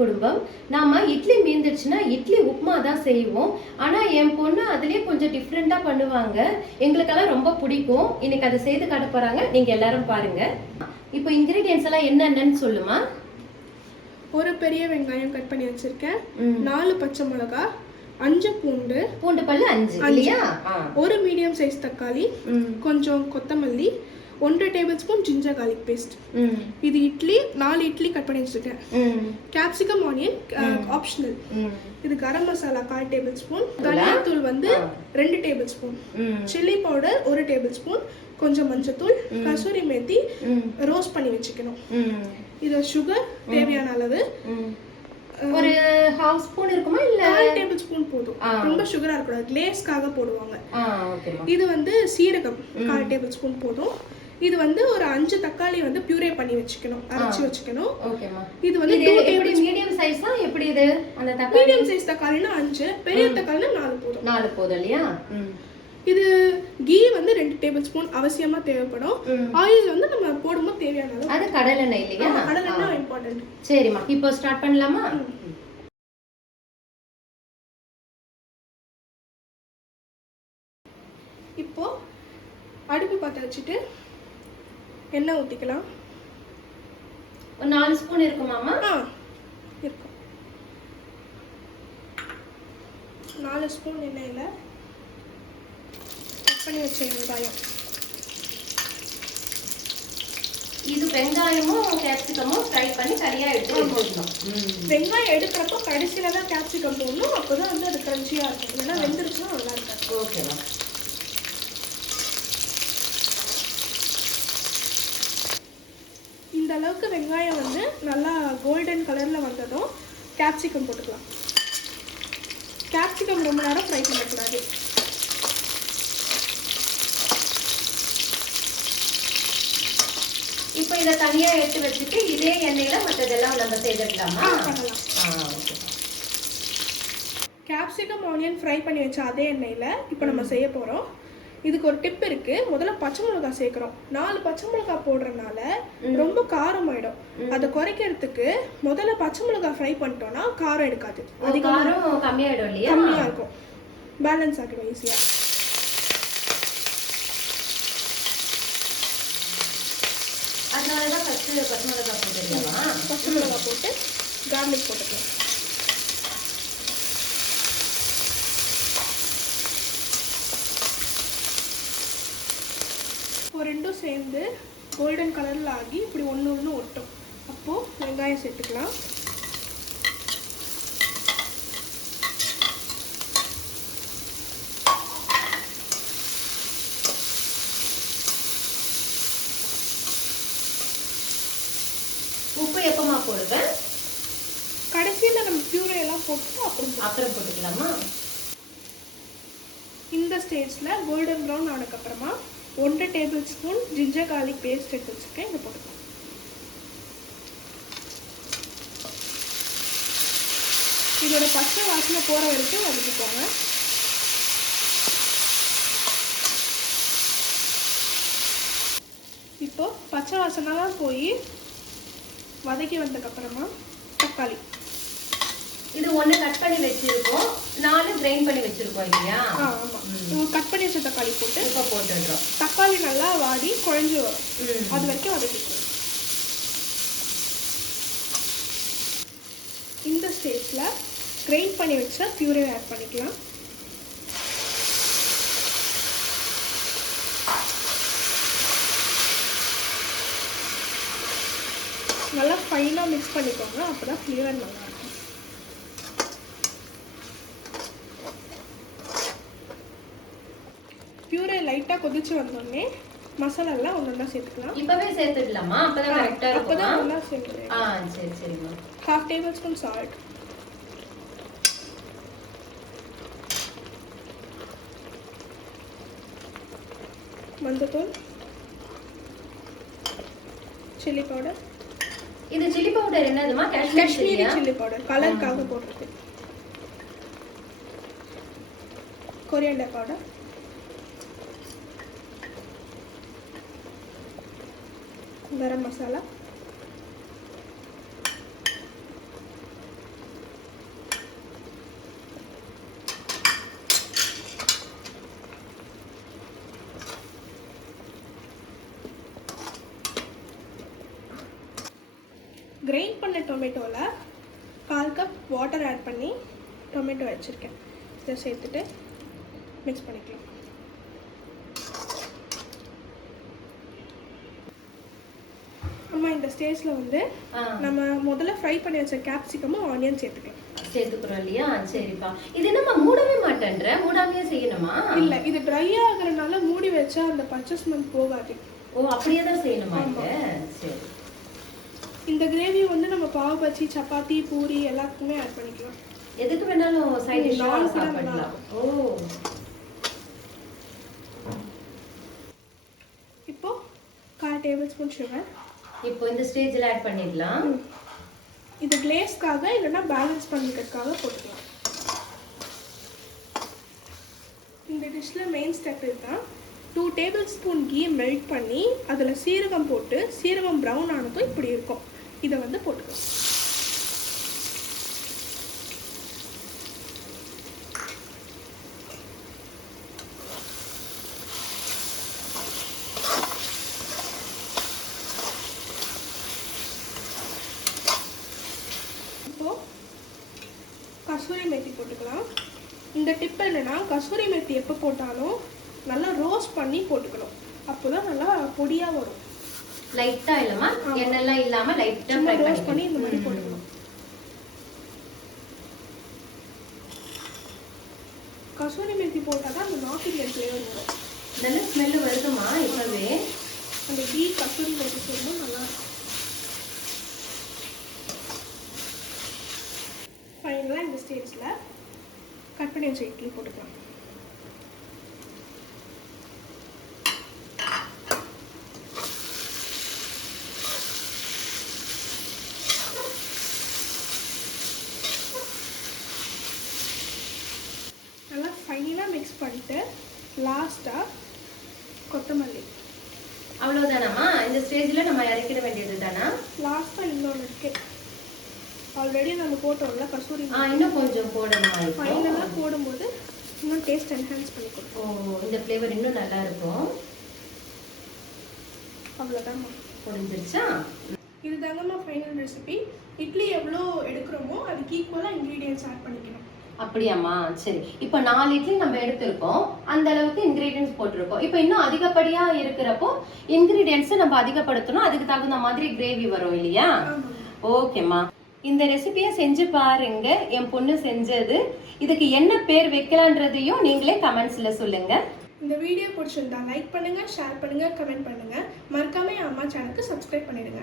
குடும்பம். நாம இட்லி மீந்துச்சுன்னா இட்லி உப்புமா தான் செய்வோம். ஆனா என் பொண்ணு அதுலயே கொஞ்சம் டிஃப்ரெண்டா பண்ணுவாங்க. எங்களுக்கெல்லாம் ரொம்ப பிடிக்கும். இன்னைக்கு அதை செய்து காட்ட போறாங்க. நீங்க எல்லாரும் பாருங்க. இப்போ இன்கிரீடியன்ஸ் எல்லாம் என்னென்னன்னு சொல்லுமா? ஒரு பெரிய வெங்காயம் கட் பண்ணி வச்சிருக்கேன். நாலு பச்சை மிளகா அஞ்சு பூண்டு பூண்டு பல்லு அஞ்சு இல்லையா. ஒரு மீடியம் சைஸ் தக்காளி. கொஞ்சம் கொத்தமல்லி ஒன்றரை tablespoon ginger garlic paste. இது இட்லி நாலு இட்லி கட் பண்ணி வச்சிருக்கேன். Capsicum onion optional. இது கரம் மசாலா கால் டேபிள் ஸ்பூன் தனியாத்தூள் வந்து ரெண்டு டேபிள் ஸ்பூன். சில்லி பவுடர் ஒரு டேபிள் ஸ்பூன் கொஞ்சம் மஞ்சத்தூள் கசூரி மேத்தி. ரோஸ்ட் பண்ணி வச்சுக்கணும். இது சுகர் தேவையான அளவு. ஒரு ஹாஃப் ஸ்பூன் இருக்குமா இல்ல? டேபிள் ஸ்பூன் போதும். ரொம்ப சுகரா இருக்கக்கூடாது. கிளேஸ்க்காக போடுவாங்க. இது வந்து சீரகம் கால் டேபிள் ஸ்பூன் போதும். இது வந்து ஒரு அஞ்சு தக்காளி வந்து பியூரே பண்ணி வச்சுக்கணும். அரைச்சி வச்சுக்கணும். இது வந்து மீடியம் சைஸா எப்படி இது? அந்த தக்காளி? மீடியம் சைஸ் தக்காளினா அஞ்சு பெரிய தக்காளினா நாலு போதும். நாலு போதும் இல்லையா. இது கீ வந்து ரெண்டு டேபிள் ஸ்பூன் அவசியமா தேவைப்படும். ஆயில் வந்து நம்ம போடும்போது தேவையான அளவு அது கடலெண்ணெய் இல்லையா? கடலெண்ணெய் இம்பார்ட்டன்ட் சரிம்மா இப்போ ஸ்டார்ட் பண்ணலாமா? இப்போ அடுப்பு பற்ற வச்சுட்டு எண்ணெய் ஊற்றிக்கலாம் ஒரு நாலு ஸ்பூன் இருக்குமாமா ஆ இருக்கும் நாலு ஸ்பூன் எண்ணெயில் கட் பண்ணி வச்ச வெங்காயம். இது வெங்காயமும் கேப்சிகமும் ஃப்ரை பண்ணி தனியா எடுத்து. வெங்காயம் எடுக்கிறப்போ கடைசியில் தான் கேப்சிகம் போடணும் அப்போ தான் வந்து அது க்ரன்ச்சியாக இருக்கும். ஏன்னா வெந்துருச்சுன்னா நல்லா இருக்காது. ஓகேவா அளவுக்கு வெங்காயம் வந்து நல்லா கோல்டன் கலரில் வந்ததும் கேப்சிகம் போட்டுக்கலாம். கேப்சிகம் ரொம்ப நேரம் ஃப்ரை பண்ணக்கூடாது. இப்போ இதை தனியா எடுத்து வச்சுட்டு இதே எண்ணெயில மற்றதெல்லாம் நம்ம செய்திடலாமா ஆ பண்ணலாம். கேப்சிகம் ஆனியன் ஃப்ரை பண்ணி வச்ச அதே எண்ணெயில் இப்போ நம்ம செய்ய போகிறோம் இதுக்கு ஒரு டிப் இருக்கு. முதல்ல பச்சை மிளகாய் சேர்க்குறோம். நாலு பச்சை மிளகாய் போடுறதுனால ரொம்ப காரம் ஆயிடும் அதை குறைக்கிறதுக்கு முதல்ல பச்சை மிளகாய் ஃப்ரை பண்ணிட்டோம்னா காரம் எடுக்காது. அது காரம் கம்மியாயிடும் இல்லையா? கம்மியாக இருக்கும். பேலன்ஸ் ஆகிடும் ஈஸியாக அதனால தான் ஃபர்ஸ்ட் பச்சை மிளகாய் போட்டுடலாமா பச்சை மிளகாய் போட்டு கார்லிக் போட்டுக்கலாம் இப்போ ரெண்டும் சேர்ந்து கோல்டன் கலரில் ஆகி இப்படி ஒன்று ஒன்று ஒட்டும். அப்போது வெங்காயம் சேர்த்துக்கலாம். உப்பு எப்பமா போடுவேன்? கடைசியில் நம்ம பியூரே எல்லாம் போட்டு அப்புறம். அப்புறம் போட்டுக்கலாமா? இந்த ஸ்டேஜில் கோல்டன் ப்ரௌன் ஆனதுக்கப்புறமா ஒன்றரை tablespoon ginger garlic paste எடுத்து வச்சுருக்கேன். இதை போட்டுக்கலாம். இதோட பச்சை வாசனை போகிற வரைக்கும் வதக்கிக்கோங்க இப்போ பச்சை வாசனைலாம் போய் வதக்கி வந்ததுக்கப்புறமா தக்காளி. இது ஒண்ணு கட் பண்ணி வச்சிருக்கோம். நாலு கிரைண்ட் பண்ணி வச்சிருக்கோம் இல்லையா? கட் பண்ணி வச்ச தக்காளி போட்டு இப்போ நல்லா வாடி குழஞ்சி வரும். அது வரைக்கும் வதக்கிக்கணும் இந்த ஸ்டேஜில் கிரைண்ட் பண்ணி வச்ச பியூரே ஆட் பண்ணிக்கலாம். நல்லா ஃபைனாக மிக்ஸ் பண்ணிக்கோங்க அப்போ தான் ஃப்ளேவர் நல்லா இருக்கும் பியூரே லைட்டாக கொதிச்சு வந்தோடனே மசாலாலாம் ஒன்று ஒன்றா சேர்த்துக்கலாம். இப்பவே சேர்த்துடலாமா அப்பதான் கரெக்டா அப்போ இருக்குமா. தான் நல்லா சேர்த்துக்கலாம் ஆ சரி சரிம்மா half tablespoon salt. மஞ்சத்தூள். சில்லி பவுடர் இது சில்லி பவுடர் என்னதுமா காஷ்மீர் சில்லி பவுடர் கலருக்காக போடுறது coriander powder garam masala grind பண்ண டொமேட்டோவில் கால் கப் வாட்டர் ஆட் பண்ணி டொமேட்டோ வச்சுருக்கேன். இதை சேர்த்துட்டு மிக்ஸ் பண்ணிக்கலாம். அம்மா இந்த ஸ்டேஜில் வந்து நம்ம முதல்ல ஃப்ரை பண்ணி வச்ச கேப்சிகமும் ஆனியன் சேர்த்துக்கலாம். சேர்த்துக்கிறோம் இல்லையா? சரிப்பா. இது என்னம்மா மூடவே மாட்டேன்ற? மூடாமையே செய்யணுமா? இல்லை இது ட்ரை ஆகுறதுனால மூடி வச்சா அந்த பச்சை ஸ்மெல் போகாது. ஓ அப்படியே தான் செய்யணுமா சரி. இந்த கிரேவி வந்து நம்ம பாவ் பஜ்ஜி சப்பாத்தி பூரி எல்லாத்துக்குமே ஆட் பண்ணிக்கலாம். எதுக்கு வேணாலும் சைட் ம், டிஷ்ஷாக நான் கூட சாப்பிடலாம் ஓ. இப்போ கால் டேபிள் ஸ்பூன் சுகர் இப்போ இந்த ஸ்டேஜில் ஆட் பண்ணிடலாம். இது கிளேஸ்க்காக இல்லைன்னா பேலன்ஸ் பண்ணிக்கிறதுக்காக போட்டுக்கலாம். இந்த டிஷ்ஷில் மெயின் ஸ்டெப் இதுதான். Two tablespoon ghee melt பண்ணி அதில் சீரகம் போட்டு சீரகம் ப்ரௌன் ஆனதும் இப்படி இருக்கும். இதை வந்து போட்டுக்கலாம் இப்போ கசூரி மேத்தி போட்டுக்கலாம். இந்த டிப் என்னன்னா கசூரி மேத்தி எப்போ போட்டாலும் நல்லா ரோஸ்ட் பண்ணி போட்டுக்கணும். அப்போதான் நல்லா பொடியாக வரும். லைட்டா இல்லம்மா எண்ணெய்லாம் இல்லாம லைட்டா சும்மா ஃப்ரை ரோஸ்ட் பண்ணி இந்த மாதிரி போட்டுக்கணும். கசூரி மேத்தி போட்டால் தான் அந்த இந்தியன் ஃப்ளேவர் வரும். நல்ல ஸ்மெல் வருதுமா இப்பவே. அந்த கீ கசூரி மேத்தி போடும்போது நல்லா இருக்கும் ஃபைனலாக இந்த ஸ்டேஜில் கட் பண்ணி வச்ச இட்லி போட்டுக்கலாம். நல்லா ஃபைனாக மிக்ஸ் பண்ணிட்டு லாஸ்ட்டாக கொத்தமல்லி. அவ்வளவுதானம்மா? இந்த ஸ்டேஜ்ல நம்ம இறக்கிட வேண்டியது தானா லாஸ்ட்டாக இன்னொன்று இருக்கு. ஆல்ரெடி நம்ம போட்டோம்ல கசூரி ஆ இன்னும் கொஞ்சம் போடணுமா ஃபைனலாக போடும்போது இன்னும் டேஸ்ட் என்ஹான்ஸ் பண்ணி கொடுக்கும் ஓ இந்த ஃப்ளேவர் இன்னும் நல்லா இருக்கும். அவ்வளோதான்மா புரிஞ்சிருச்சா இது தாங்கம்மா ஃபைனல் ரெசிபி இட்லி எவ்வளோ எடுக்கிறோமோ அதுக்கு ஈக்குவலாக இன்க்ரீடியன்ஸ் ஆட் பண்ணிக்கணும். அப்படியாம்மா? சரி. இப்போ நாலு இட்லி நம்ம எடுத்திருக்கோம். அந்த அளவுக்கு இன்கிரீடியன்ஸ் போட்டிருக்கோம். இப்போ இன்னும் அதிகப்படியா இருக்கிறப்போ இன்கிரீடியன்ஸை நம்ம அதிகப்படுத்தணும். அதுக்கு தகுந்த மாதிரி கிரேவி வரும் இல்லையா? ஓகேம்மா இந்த ரெசிபியை செஞ்சு பாருங்க. என் பொண்ணு செஞ்சது. இதுக்கு என்ன பேர் வைக்கலான்றதையும் நீங்களே கமெண்ட்ஸில் சொல்லுங்க. இந்த வீடியோ பிடிச்சிருந்தா லைக் பண்ணுங்கள் ஷேர் பண்ணுங்கள் கமெண்ட் பண்ணுங்கள் மறக்காம என் அம்மா சேனலுக்கு சப்ஸ்கிரைப் பண்ணிடுங்க.